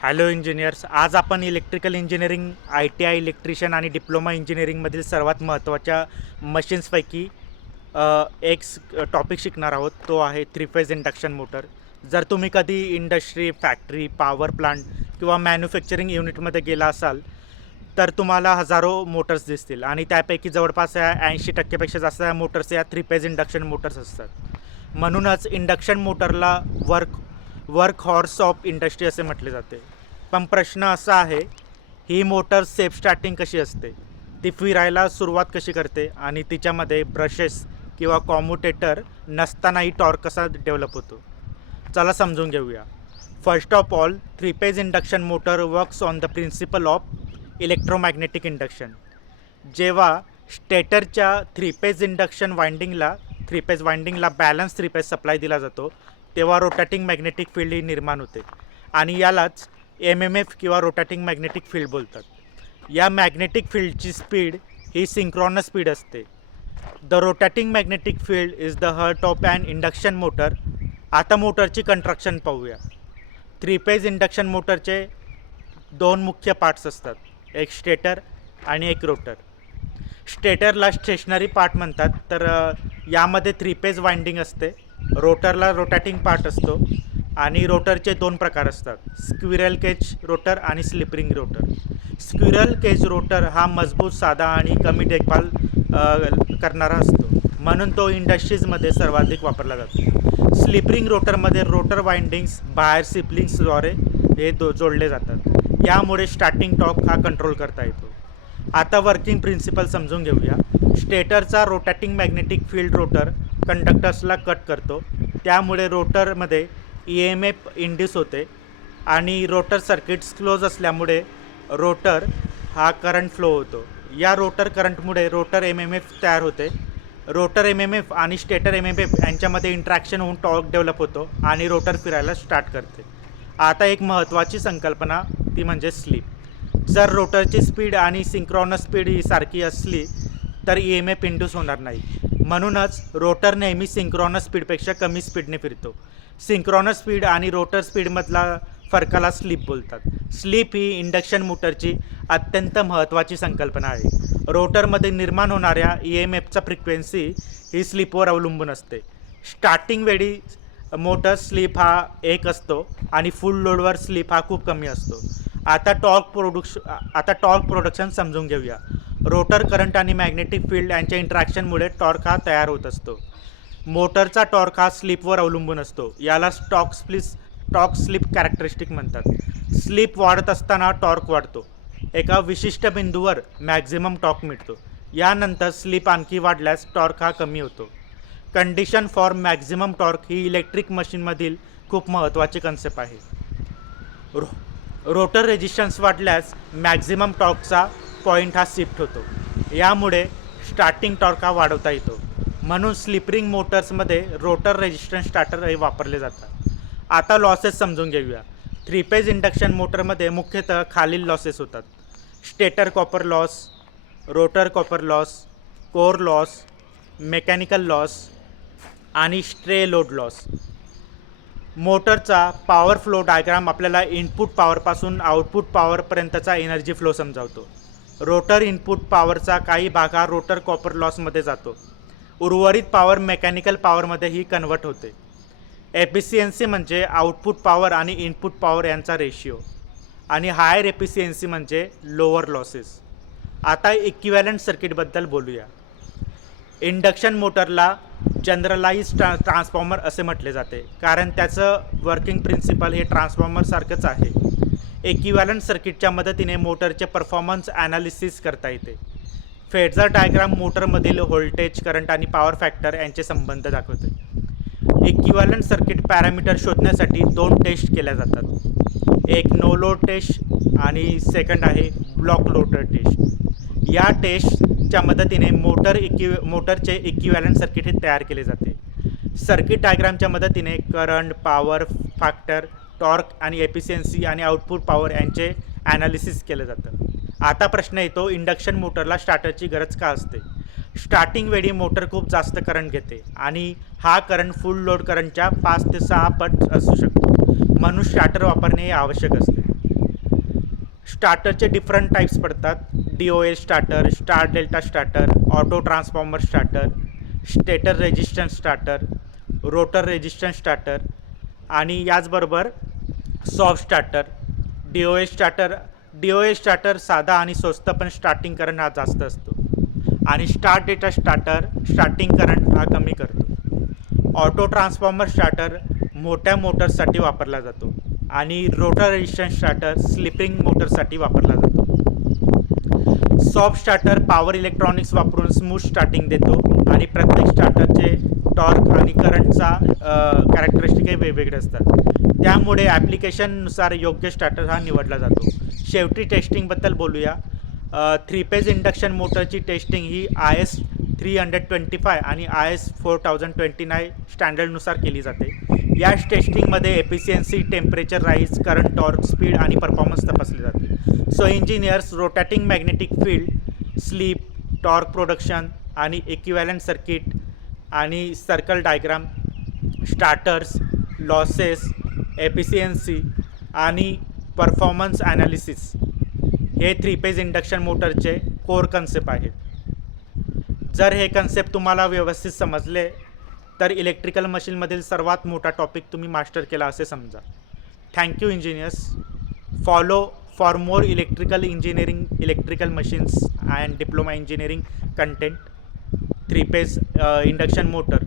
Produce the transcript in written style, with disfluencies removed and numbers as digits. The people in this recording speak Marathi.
Hello engineers. आज आपण इलेक्ट्रिकल इंजिनिअरिंग, ITI इलेक्ट्रिशियन आणि डिप्लोमा इंजिनिअरिंगमधील सर्वात महत्त्वाच्या मशीन्सपैकी टॉपिक शिकणार आहोत. तो आहे थ्री फेज इंडक्शन मोटर. जर तुम्ही कधी इंडस्ट्री, फॅक्टरी, पॉवर प्लांट किंवा मॅन्युफॅक्चरिंग युनिटमध्ये गेला असाल तर तुम्हाला हजारो मोटर्स दिसतील आणि त्यापैकी जवळपास 80% जास्त मोटर्स या थ्री फेज इंडक्शन मोटर्स असतात. म्हणूनच इंडक्शन मोटरला वर्क हॉर्स ऑफ इंडस्ट्री असे म्हटले जाते. पण प्रश्न असा आहे, ही मोटर सेफ स्टार्टिंग कशी असते, ती फिरायला सुरुवात कशी करते आणि तिच्यामध्ये ब्रशेस किंवा कॉम्युटेटर नसतानाही टॉर्क कसा डेव्हलप होतो. चला समजून घेऊया. First of all, three phase induction motor works on the principle of electromagnetic induction. जेव्हा स्टेटरच्या थ्री फेज वाइंडिंगला बॅलन्स थ्री फेज सप्लाय दिला जातो तेव्हा रोटॅटिंग मॅग्नेटिक फील्ड ही निर्माण होते आणि यालाच MMF किंवा रोटॅटिंग मॅग्नेटिक फील्ड बोलतात. या मॅग्नेटिक फील्डची स्पीड ही सिंक्रोनस स्पीड असते. The rotating magnetic field is the heart of an induction motor. आता मोटरची कंस्ट्रक्शन पाहूया. थ्री फेज इंडक्शन मोटरचे दोन मुख्य पार्ट्स असतात, एक स्टेटर आणि एक रोटर. स्टेटरला स्टेशनरी पार्ट म्हणतात, तर यामध्ये थ्री फेज वाइंडिंग असते. रोटरला रोटॅटिंग पार्ट असतो आणि रोटरचे दोन प्रकार असतात, स्क्विरल केज रोटर आणि slip ring rotor. Squirrel cage rotor हा मजबूत, साधा आणि कमी देखभाल करणारा असतो, म्हणून तो इंडस्ट्रीजमध्ये सर्वाधिक वापरला जातो. स्लिप रिंग रोटरमध्ये रोटर वाइंडिंग्स बाहेर सिपलिंग्सद्वारे जोडले जातात. यामुळे स्टार्टिंग टॉर्क हा कंट्रोल करता येतो. आता वर्किंग प्रिन्सिपल समजून घेऊया. स्टेटरचा रोटॅटिंग मॅग्नेटिक फील्ड रोटर कंडक्टर्सला कट करतो, त्यामुळे रोटरमध्ये EMF इंड्यूस होते आणि रोटर सर्किट्स क्लोज असल्यामुळे रोटर हा करंट फ्लो होतो. या रोटर करंटमुळे रोटर MMF तयार होते. रोटर MMF आणि स्टेटर MMF यांच्यामध्ये इंट्रॅक्शन होऊन टॉर्क डेव्हलप होतो आणि रोटर फिरायला स्टार्ट करते. आता एक महत्त्वाची संकल्पना, ती म्हणजे स्लिप. जर रोटरची स्पीड आणि सिंक्रोनस स्पीड ही सारखी असली तर EMF इंड्यूस होणार नाही. म्हणूनच रोटर नेहमी सिंक्रोनस स्पीडपेक्षा कमी स्पीडने फिरतो. सिंक्रोनस स्पीड आणि रोटर स्पीडमधला फरकाला स्लिप बोलतात. स्लिप ही इंडक्शन मोटरची अत्यंत महत्त्वाची संकल्पना आहे. रोटरमध्ये निर्माण होणाऱ्या EMFचा फ्रिक्वेन्सी ही स्लिपवर अवलंबून असते. स्टार्टिंग वेळी मोटर स्लिप हा 1 असतो आणि फुल लोडवर स्लिप हा खूप कमी असतो. आता टॉर्क प्रोडक्शन समजून घेऊया. रोटर करंट आणि मॅग्नेटिक फील्ड यांच्या इंट्रॅक्शनमुळे टॉर्क हा तयार होत असतो. मोटरचा टॉर्क हा स्लिपवर अवलंबून असतो. याला टॉर्क स्लिप कॅरेक्टरिस्टिक म्हणतात. स्लिप वाढत असताना टॉर्क वाढतो. एका विशिष्ट बिंदूवर मॅक्झिमम टॉर्क मिळतो. यानंतर स्लिप आणखी वाढल्यास टॉर्क हा कमी होतो. Condition for maximum torque he electric मशीनमधील खूप महत्त्वाची कन्सेप्ट आहे. रोटर रेजिस्टन्स वाढल्यास मॅक्झिमम टॉर्कचा पॉईंट हा शिफ्ट होतो. यामुळे स्टार्टिंग टॉर्क हा वाढवता येतो. म्हणून स्लिपरिंग मोटर्समध्ये रोटर रेजिस्टन्स स्टार्टर हे वापरले जातात. आता लॉसेस समजून घेऊया. थ्री फेज इंडक्शन मोटरमध्ये मुख्यतः खालील लॉसेस होतात: stator copper loss, rotor copper loss, core loss, mechanical loss आणि स्ट्रे लोड लॉस. मोटरचा पॉवर फ्लो डायग्राम आपल्याला इनपुट पॉवरपासून आउटपुट पॉवरपर्यंतचा एनर्जी फ्लो समजावतो. रोटर इनपुट पॉवरचा काही भाग हा रोटर कॉपर लॉसमध्ये जातो. उर्वरित पॉवर मेकॅनिकल पॉवरमध्येही कन्वर्ट होते. एफिशियन्सी म्हणजे आउटपुट पॉवर आणि इनपुट पॉवर यांचा रेशिओ, आणि हायर एफिशियन्सी म्हणजे लोअर लॉसेस. आता इक्विव्हॅलंट सर्किटबद्दल बोलूया. इंडक्शन मोटरला जनरलाइज ट्रान्सफॉर्मर असे म्हटले जाते, कारण त्याचं वर्किंग प्रिन्सिपल हे ट्रान्सफॉर्मरसारखंच आहे. इक्विव्हॅलंट सर्किटच्या मदतीने मोटरचे परफॉर्मन्स ॲनालिसिस करता येते. फेजर डायग्राम मोटरमधील व्होल्टेज, करंट आणि पॉवर फॅक्टर यांचे संबंध दाखवते. इक्विव्हॅलंट सर्किट पॅरामीटर शोधण्यासाठी 2 टेस्ट केल्या जातात. एक नो लोड टेस्ट आणि सेकंड आहे ब्लॉक लोडर टेस्ट. या टेस्टच्या मदतीने मोटरचे इक्विव्हॅलंट सर्किट हे तयार केले जाते. सर्किट डायग्रामच्या मदतीने करंट, पॉवर फॅक्टर, टॉर्क आणि एफिशियन्सी आणि आउटपुट पॉवर यांचे ॲनालिसिस केलं जातं. आता प्रश्न येतो, इंडक्शन मोटरला स्टार्टरची गरज का असते? स्टार्टिंग वेळी मोटर खूप जास्त करंट घेते आणि हा करंट फुल लोड करंटच्या 5 ते 6 पट असू शकतो. म्हणून स्टार्टर वापरणे हे आवश्यक असते. स्टार्टरचे डिफरंट टाईप्स पडतात. DOL starter, star delta starter, auto transformer starter, stator resistance starter, rotor resistance starter आणि याचबरोबर सॉफ्ट स्टार्टर. DOL स्टार्टर साधा आणि स्वस्त, पण स्टार्टिंग करंट हा जास्त असतो. आणि star data starter starting current हा कमी करतो. ऑटो ट्रान्सफॉर्मर स्टार्टर मोठ्या मोटर्ससाठी वापरला जातो आणि रोटर रेजिस्टन्स स्टार्टर स्लिपिंग मोटरसाठी वापरला जातो. सॉफ्ट स्टार्टर पॉवर इलेक्ट्रॉनिक्स वापरून स्मूथ स्टार्टिंग देतो आणि प्रत्येक स्टार्टरचे टॉर्क आणि करंटचा कॅरेक्टरिस्टिक हे वेगवेगळे असतात. त्यामुळे ॲप्लिकेशननुसार योग्य स्टार्टर हा निवडला जातो. शेवटी टेस्टिंगबद्दल बोलूया. 3 फेज इंडक्शन मोटरची टेस्टिंग ही IS 325 आणि IS 4029 स्टँडर्डनुसार केली जाते. या टेस्टिंगमध्ये efficiency, temperature rise, current, torque, speed आणि परफॉर्मन्स तपासले जाते. So engineers rotating magnetic field, slip, torque production आणि इक्विव्हॅलंट सर्किट आणि circle diagram, starters, losses, efficiency आणि परफॉर्मन्स ॲनालिसिस हे 3 फेज इंडक्शन मोटरचे कोर कन्सेप्ट आहेत. जर हे कन्सेप्ट तुम्हाला व्यवस्थित समजले तर इलेक्ट्रिकल मशीनमधील सर्वात मोठा टॉपिक तुम्ही मास्टर केला असे समजा. Thank you engineers. For more electrical engineering, electrical machines and diploma engineering content, 3 phase induction motor,